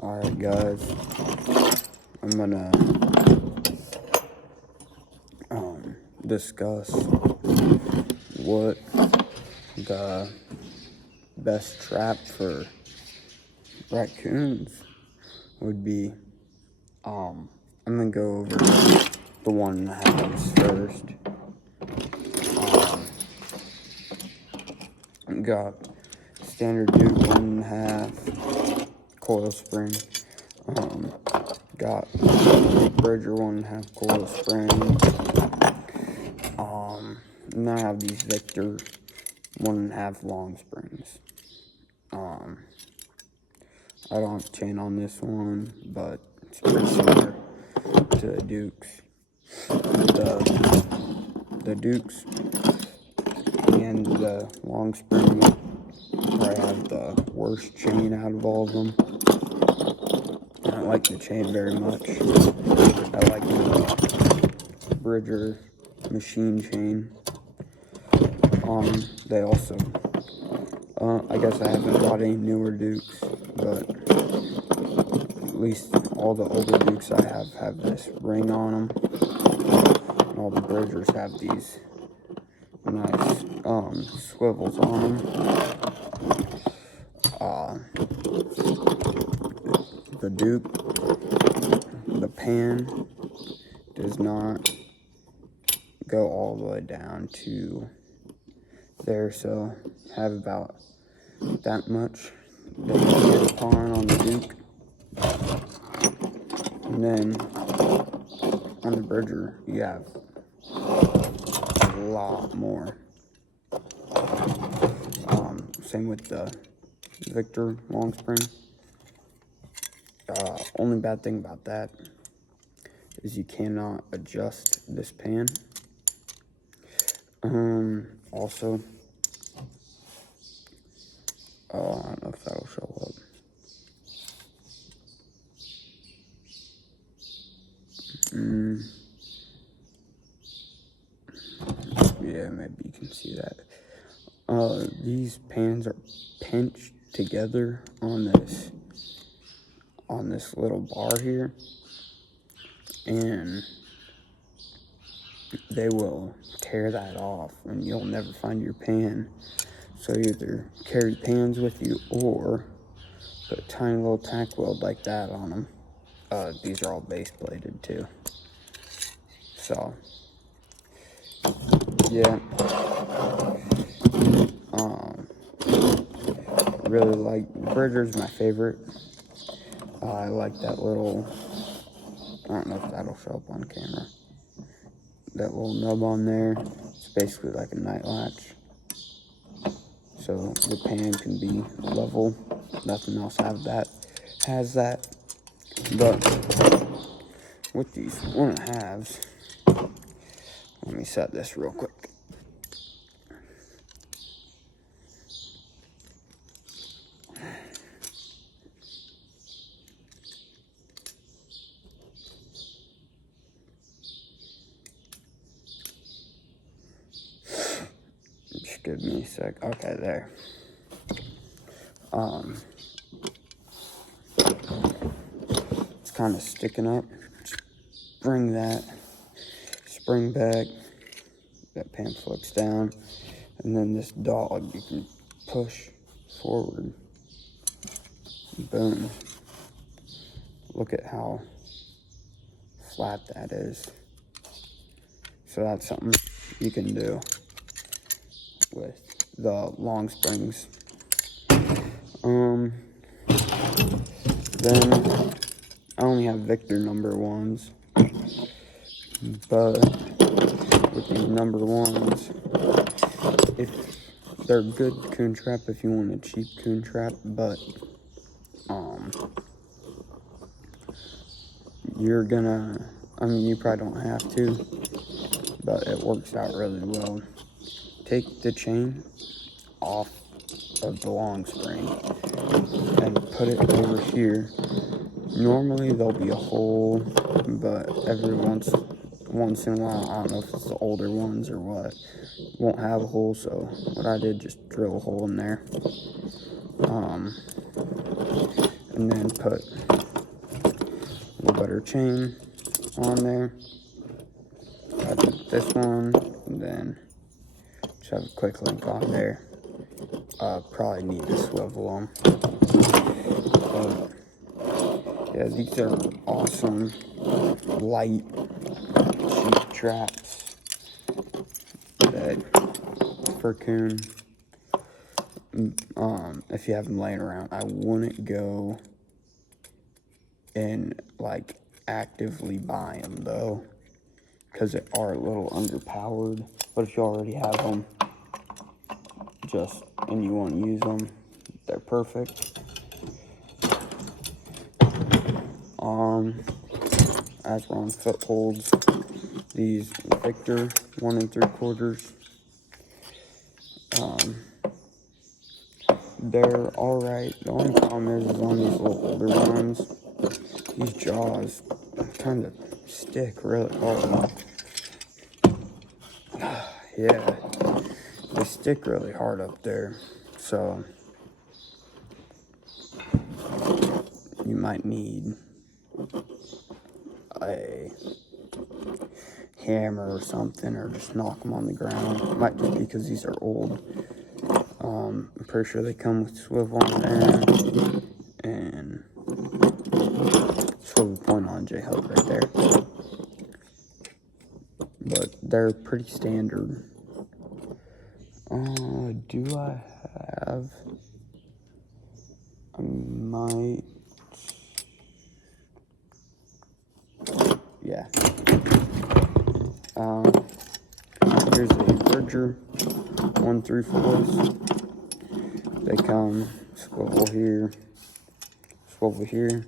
Alright guys, I'm gonna discuss what the best trap for raccoons would be. I'm gonna go over the 1.5s first. Got standard Duke 1.5 coil spring. Got Bridger 1.5 coil spring. And I have these Victor 1.5 long springs. I don't have chain on this one, but it's pretty similar to the Dukes. The Dukes and the long spring probably have the worst chain out of all of them. I don't like the chain very much. I like the Bridger machine chain. They also, I guess I haven't bought any newer Dukes, but at least all the older Dukes I have this ring on them. And all the Bridgers have these nice swivels on them. The Duke, the pan does not go all the way down to there, so have about that much that you get upon on the Duke. And then on the Bridger you have a lot more. Same with the Victor long spring. Only bad thing about that is you cannot adjust this pan. Also, I don't know if that'll show up. Yeah, maybe you can see that. These pans are pinched together on this little bar here, and they will tear that off and you'll never find your pan. So either carry pans with you or put a tiny little tack weld like that on them. These are all base plated too. So yeah, really like Bridger's my favorite. I like that little, I don't know if that'll show up on camera, that little nub on there. It's basically like a night latch, so the pan can be level. Nothing else has that. But with these 1.5s, let me set this real quick. Just give me a sec. Okay, there. It's kind of sticking up. Just bring that spring back. That pan flips down, and then this dog you can push forward. Boom. Look at how flat that is. So that's something you can do with the long springs. Then I only have Victor number 1s, but with these number 1s, if they're good coon trap, if you want a cheap coon trap, but you're gonna, you probably don't have to, but it works out really well. Take the chain off of the long spring and put it over here. Normally there'll be a hole, but every once in a while, I don't know if it's the older ones or what, won't have a hole, so what I did, just drill a hole in there. and then put a little better chain on there. I did this one, and then just have a quick link on there. Probably need to swivel them. But yeah, these are awesome, light, cheap traps that for coon. If you have them laying around, I wouldn't go and like actively buy them though, because they are a little underpowered. But if you already have them, and you want to use them, they're perfect. As we're on footholds, these Victor 1 3/4. They're alright. The only problem is on these little older ones, these jaws kind of stick really hard. Yeah, they stick really hard up there, so you might need a hammer or something, or just knock them on the ground. It might just be because these are old. I'm pretty sure they come with swivel on there and swivel point on J-hook right there. But they're pretty standard. Do I have? I might. Yeah. Here's a Bridger 1 3/4. They come swivel here, swivel here.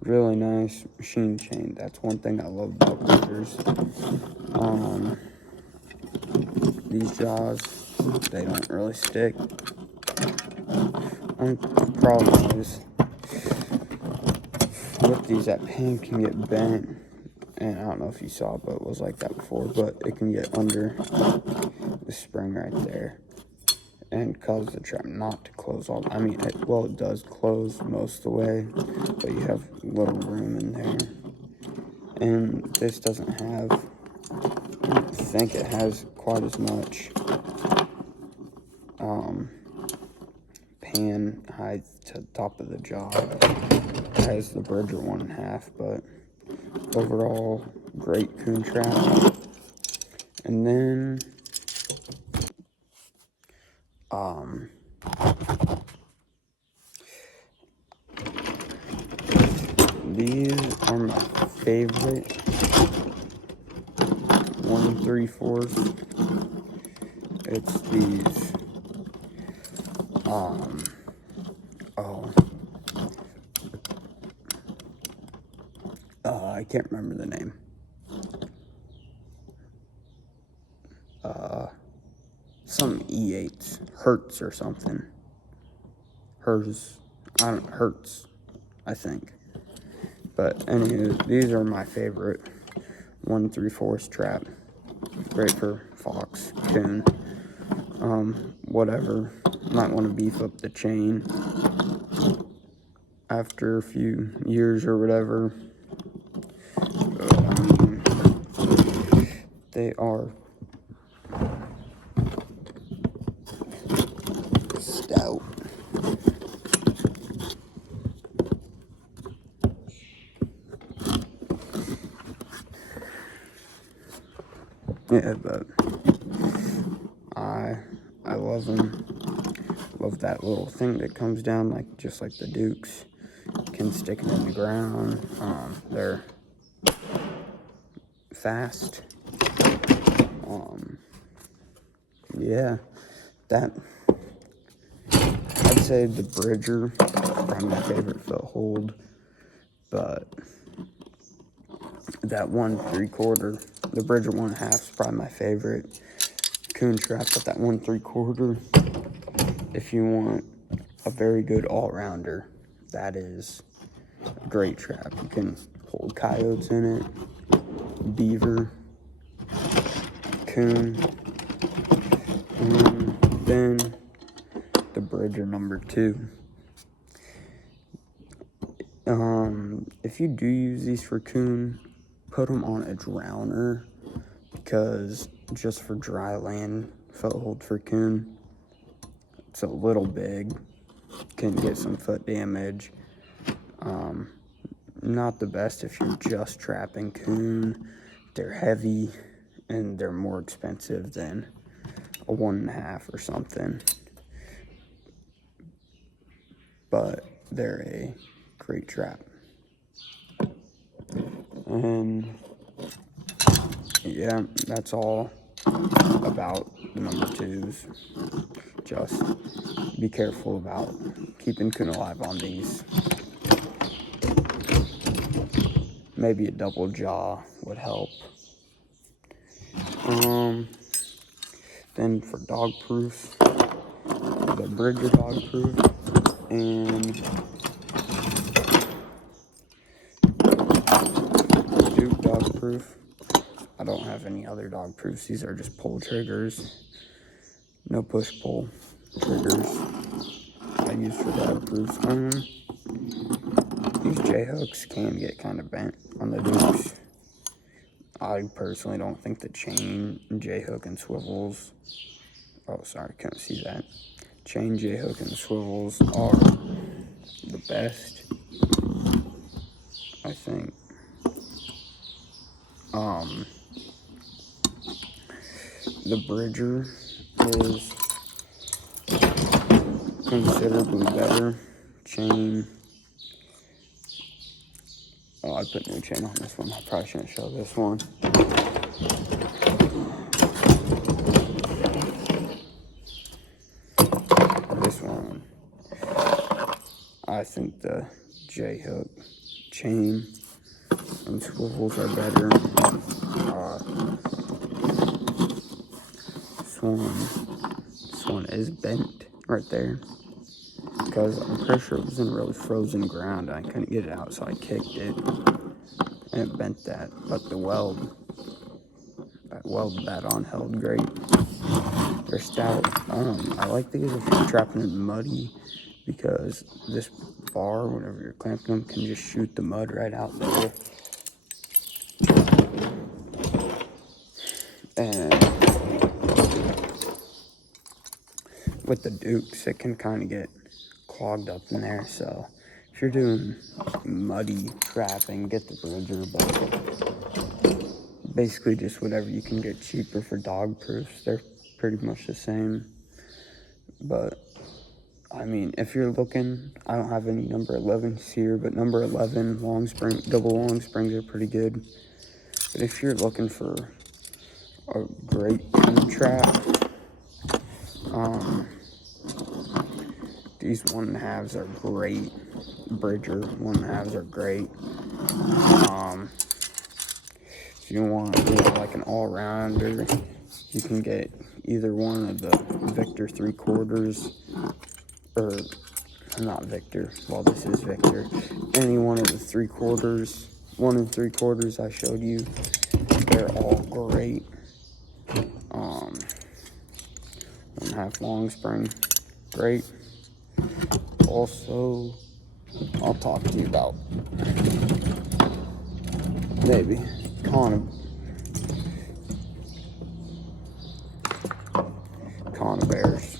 Really nice machine chain. That's one thing I love about Bridgers. These jaws, they don't really stick. The problem is with these, that pin can get bent, and I don't know if you saw it, but it was like that before, but it can get under the spring right there and cause the trap not to close all. I mean, it does close most of the way, but you have little room in there. And this doesn't have, I don't think it has quite as much pan height to the top of the jaw as the Bridger 1.5, but overall, great coon trap. And then, these are my favorite 1 3/4. It's these, I can't remember the name. Some E8s, Hertz or something. Hertz, I think. But anywho, these are my favorite 1 3/4 trap. Great for fox, coon, whatever. Might want to beef up the chain after a few years or whatever. They are stout. Yeah, but I love them. Love that little thing that comes down, just like the Dukes. You can stick them in the ground. They're fast. Yeah, I'd say the Bridger is probably my favorite foothold, but that 1 3/4, the Bridger 1.5 is probably my favorite coon trap. But that 1 3/4, if you want a very good all-rounder, that is a great trap. You can hold coyotes in it, beaver, coon, and then the Bridger number 2. If you do use these for coon, put them on a drowner, because just for dry land foothold for coon, it's a little big, can get some foot damage. Not the best if you're just trapping coon. They're heavy and they're more expensive than a 1.5 or something, but they're a great trap. And yeah, that's all about the number 2s. Just be careful about keeping coon alive on these. Maybe a double jaw would help. Then for dog proofs, the Bridger dog proof and Duke dog proof. I don't have any other dog proofs. These are just pull triggers. No push pull triggers I use for dog proofs. These J-hooks can get kind of bent on the Dukes. I personally don't think the chain J-hook and swivels, oh sorry, couldn't see that. Chain J-hook and swivels are the best, I think. The Bridger is considerably better chain. Oh, I put no chain on this one. I probably shouldn't show this one. This one, I think the J-hook chain and swivels are better. This one is bent right there, because I'm pretty sure it was in really frozen ground. I couldn't get it out, so I kicked it, and it bent that. But the weld, that weld that on held great. They're stout. I like these if you're trapping in muddy, because this bar, whenever you're clamping them, can just shoot the mud right out there. And with the Dukes, it can kind of get clogged up in there. So if you're doing muddy trapping, get the Bridger, but basically just whatever you can get cheaper for dog proofs. They're pretty much the same. But I mean, if you're looking, I don't have any number 11s here, but number 11 long spring, double long springs are pretty good. But if you're looking for a great coon trap, these 1.5s are great. Bridger 1.5s are great. If you want like an all-rounder, you can get either one of the Victor 3/4, or not Victor, well this is Victor, any one of the 3/4, 1 3/4 I showed you. They're all great. 1.5 long spring, great. Also, I'll talk to you about maybe conibears.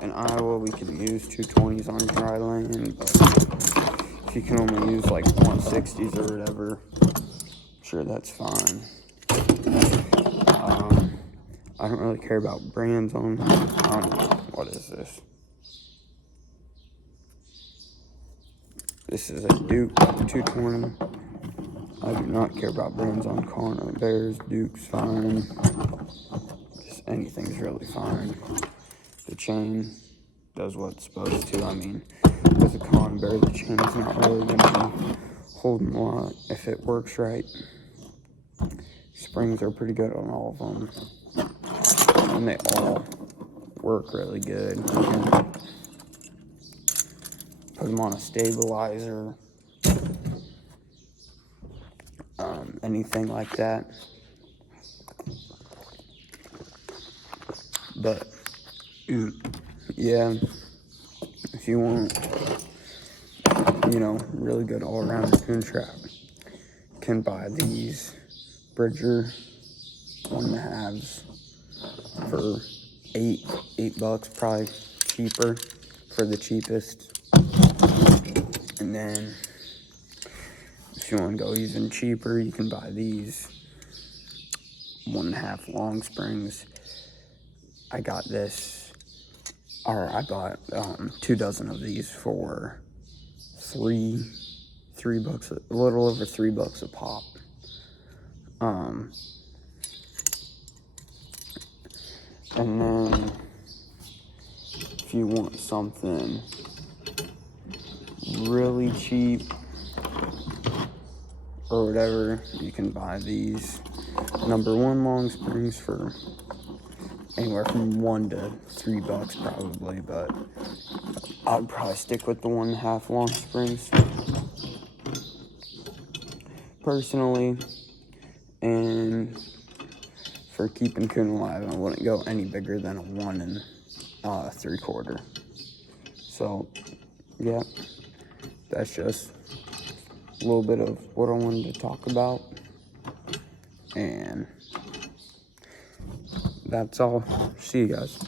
In Iowa, we can use 220s on dry land, but if you can only use like 160s or whatever, sure, that's fine. I don't really care about brands on, I don't know, what is this? This is a Duke 220. I do not care about brands on conibears. Duke's fine. Just anything's really fine. The chain does what it's supposed to. I mean, with a conibear, the chain's not really going to be holding a lot if it works right. Springs are pretty good on all of them, and they all work really good. You can put them on a stabilizer, anything like that. But yeah, if you want, you know, really good all-around raccoon trap, you can buy these Bridger 1.5s for $8, probably cheaper for the cheapest. And then if you want to go even cheaper, you can buy these 1.5 long springs. I got this, or I bought 2 dozen of these for $3, a little over $3 a pop. And then if you want something really cheap or whatever, you can buy these number 1 long springs for anywhere from $1 to $3 probably, but I'd probably stick with the 1.5 long springs personally. And for keeping coon alive, I wouldn't go any bigger than a 1 3/4. So yeah, that's just a little bit of what I wanted to talk about, and that's all. See you guys.